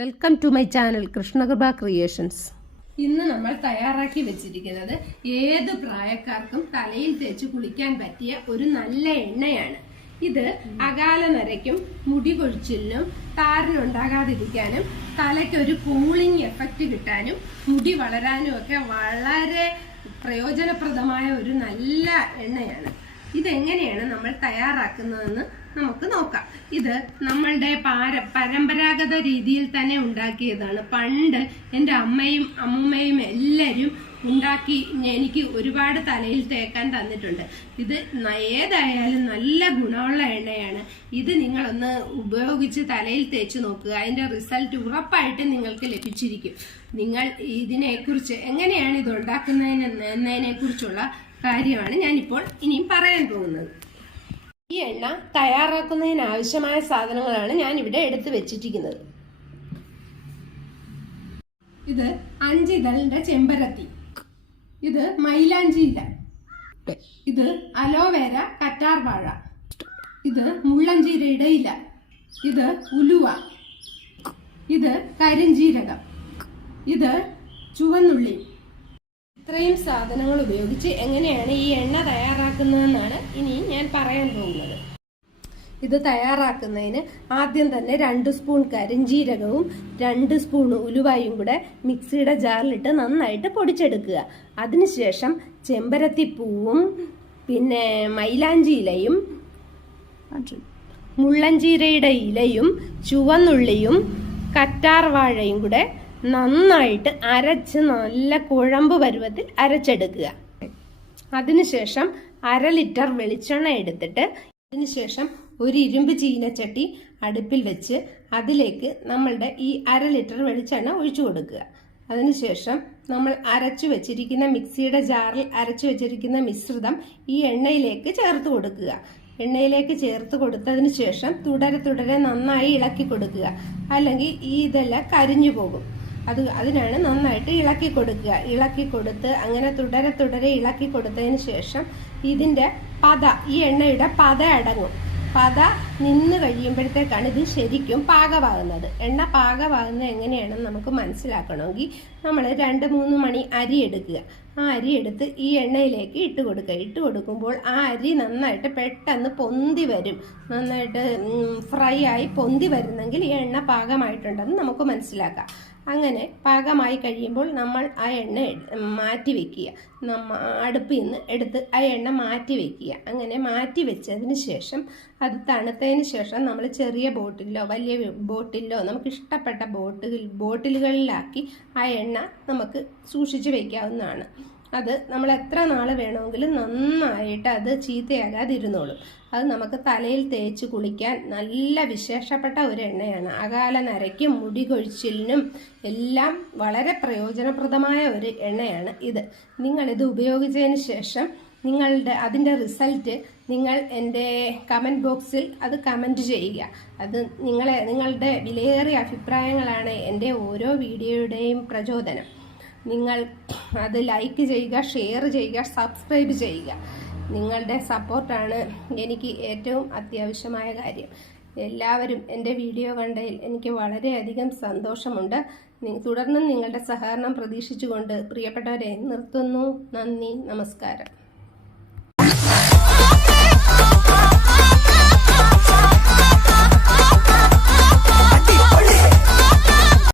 Welcome to my channel Krishnakripa creations. ഇന്ന് നമ്മൾ തയ്യാറാക്കി വെച്ചിരിക്കുന്നത് ഏത് പ്രായക്കാർക്കും തലയിൽ തേച്ച് കുളിക്കാൻ പറ്റിയ ഒരു നല്ല എണ്ണയാണ്. ഇത് അകാല നരയ്ക്കും മുടി കൊഴിച്ചിലിനും താരനുണ്ടാകാതിരിക്കാനും തലയ്ക്കൊരു കൂളിംഗ് എഫക്റ്റ് കിട്ടാനും മുടി വളരാനും ഒക്കെ വളരെ പ്രയോജനപ്രദമായ ഒരു നല്ല എണ്ണയാണ്. ഇതെങ്ങനെയാണ് നമ്മൾ തയ്യാറാക്കുന്നതെന്ന് നമുക്ക് നോക്കാം. ഇത് നമ്മളുടെ പരമ്പരാഗത രീതിയിൽ തന്നെ ഉണ്ടാക്കിയതാണ്. പണ്ട് എൻ്റെ അമ്മയും അമ്മൂമ്മയും എല്ലാവരും ഉണ്ടാക്കി എനിക്ക് ഒരുപാട് തലയിൽ തേക്കാൻ തന്നിട്ടുണ്ട്. ഇത് ഏതായാലും നല്ല ഗുണമുള്ള എണ്ണയാണ്. ഇത് നിങ്ങളൊന്ന് ഉപയോഗിച്ച് തലയിൽ തേച്ച് നോക്കുക. അതിൻ്റെ റിസൾട്ട് ഉറപ്പായിട്ട് നിങ്ങൾക്ക് ലഭിച്ചിരിക്കും. നിങ്ങൾ ഇതിനെക്കുറിച്ച് എങ്ങനെയാണ് ഇത് ഉണ്ടാക്കുന്നതിനെ കുറിച്ചുള്ള കാര്യമാണ് ഞാനിപ്പോൾ ഇനിയും പറയാൻ പോകുന്നത്. ഈ എണ്ണ തയ്യാറാക്കുന്നതിന് ആവശ്യമായ സാധനങ്ങളാണ് ഞാൻ ഇവിടെ എടുത്തു വെച്ചിരിക്കുന്നത്. ഇത് 5 ഇതളിന്റെ ചെമ്പരത്തി, ഇത് മൈലാഞ്ചി ഇല, ഇത് അലോവേര കറ്റാർ വാഴ, ഇത് മുള്ളഞ്ചീരയുടെ ഇല, ഇത് ഉലുവ, ഇത് കരിഞ്ജീരകം, ഇത് ചുവന്നുള്ളി. ഇത്രയും സാധനങ്ങൾ ഉപയോഗിച്ച് എങ്ങനെയാണ് ഈ എണ്ണ തയ്യാറാക്കുന്നതെന്നാണ് ഇനി ഞാൻ പറയാൻ പോകുന്നത്. ഇത് തയ്യാറാക്കുന്നതിന് ആദ്യം തന്നെ 2 സ്പൂൺ കരിഞ്ജീരകവും 2 സ്പൂൺ ഉലുവയും കൂടെ മിക്സിയുടെ ജാറിലിട്ട് നന്നായിട്ട് പൊടിച്ചെടുക്കുക. അതിനുശേഷം ചെമ്പരത്തിപ്പൂവും പിന്നെ മൈലാഞ്ചി ഇലയും മുള്ളഞ്ചീരയുടെ ഇലയും ചുവന്നുള്ളിയും കറ്റാർ വാഴയും കൂടെ നന്നായിട്ട് അരച്ച് നല്ല കുഴമ്പ് പരുവത്തിൽ അരച്ചെടുക്കുക. അതിനുശേഷം 1/2 ലിറ്റർ വെളിച്ചെണ്ണ എടുത്തിട്ട് അതിനുശേഷം ഒരു ഇരുമ്പ് ചീനച്ചട്ടി അടുപ്പിൽ വെച്ച് അതിലേക്ക് നമ്മളുടെ ഈ 1/2 ലിറ്റർ വെളിച്ചെണ്ണ ഒഴിച്ചു കൊടുക്കുക. അതിനുശേഷം നമ്മൾ അരച്ചു വെച്ചിരിക്കുന്ന മിക്സിയുടെ ജാറിൽ അരച്ചു വെച്ചിരിക്കുന്ന മിശ്രിതം ഈ എണ്ണയിലേക്ക് ചേർത്ത് കൊടുക്കുക. എണ്ണയിലേക്ക് ചേർത്ത് കൊടുത്തതിന് ശേഷം തുടരെ നന്നായി ഇളക്കി കൊടുക്കുക. അല്ലെങ്കിൽ ഇതെല്ലാം കരിഞ്ഞു പോകും. അതിനാണ് നന്നായിട്ട് ഇളക്കി കൊടുക്കുക. ഇളക്കി കൊടുത്ത് അങ്ങനെ തുടരെ ഇളക്കി കൊടുത്തതിന് ശേഷം ഇതിൻ്റെ ഈ എണ്ണയുടെ പത അടങ്ങും. പത നിന്ന് കഴിയുമ്പോഴത്തേക്കാണ് ഇത് ശരിക്കും പാകമാകുന്നത്. എണ്ണ പാകമാകുന്നത് എങ്ങനെയാണെന്ന് നമുക്ക് മനസ്സിലാക്കണമെങ്കിൽ നമ്മൾ 2-3 മണി അരി എടുക്കുക. ആ അരി എടുത്ത് ഈ എണ്ണയിലേക്ക് ഇട്ട് കൊടുക്കുക. ഇട്ട് കൊടുക്കുമ്പോൾ ആ അരി നന്നായിട്ട് പെട്ടെന്ന് പൊന്തി വരും. നന്നായിട്ട് ഫ്രൈ ആയി പൊന്തി വരുന്നെങ്കിൽ ഈ എണ്ണ പാകമായിട്ടുണ്ടെന്ന് നമുക്ക് മനസ്സിലാക്കാം. അങ്ങനെ പാകമായി കഴിയുമ്പോൾ നമ്മൾ ആ എണ്ണ മാറ്റി വെക്കുക. അടുപ്പിൽ നിന്ന് എടുത്ത് ആ എണ്ണ മാറ്റി വെക്കുക. അങ്ങനെ മാറ്റി വെച്ചതിന് ശേഷം അത് തണുത്തതിന് ശേഷം നമ്മൾ ചെറിയ ബോട്ടിലോ വലിയ ബോട്ടിലോ നമുക്ക് ഇഷ്ടപ്പെട്ട ബോട്ടിലുകളിലാക്കി ആ എണ്ണ നമുക്ക് സൂക്ഷിച്ച് വയ്ക്കാവുന്നതാണ്. അത് നമ്മൾ എത്ര നാൾ വേണമെങ്കിലും നന്നായിട്ട് അത് ചീത്തയാകാതിരുന്നോളും. അത് നമുക്ക് തലയിൽ തേച്ച് കുളിക്കാൻ നല്ല വിശേഷപ്പെട്ട ഒരു എണ്ണയാണ്. അകാല നരയ്ക്കും മുടി കൊഴിച്ചിലിനും എല്ലാം വളരെ പ്രയോജനപ്രദമായ ഒരു എണ്ണയാണ് ഇത്. നിങ്ങളിത് ഉപയോഗിച്ചതിന് ശേഷം അതിൻ്റെ റിസൾട്ട് നിങ്ങൾ എൻ്റെ കമൻറ്റ് ബോക്സിൽ അത് കമൻറ്റ് ചെയ്യുക. അത് നിങ്ങളുടെ വിലയേറിയ അഭിപ്രായങ്ങളാണ് എൻ്റെ ഓരോ വീഡിയോയുടെയും പ്രചോദനം. നിങ്ങൾ അത് ലൈക്ക് ചെയ്യുക, ഷെയർ ചെയ്യുക, സബ്സ്ക്രൈബ് ചെയ്യുക. നിങ്ങളുടെ സപ്പോർട്ടാണ് എനിക്ക് ഏറ്റവും അത്യാവശ്യമായ കാര്യം. എല്ലാവരും എൻ്റെ വീഡിയോ കണ്ടതിൽ എനിക്ക് വളരെയധികം സന്തോഷമുണ്ട്. തുടർന്നും നിങ്ങളുടെ സഹകരണം പ്രതീക്ഷിച്ചുകൊണ്ട് പ്രിയപ്പെട്ടവരെ നിർത്തുന്നു. നന്ദി, നമസ്കാരം.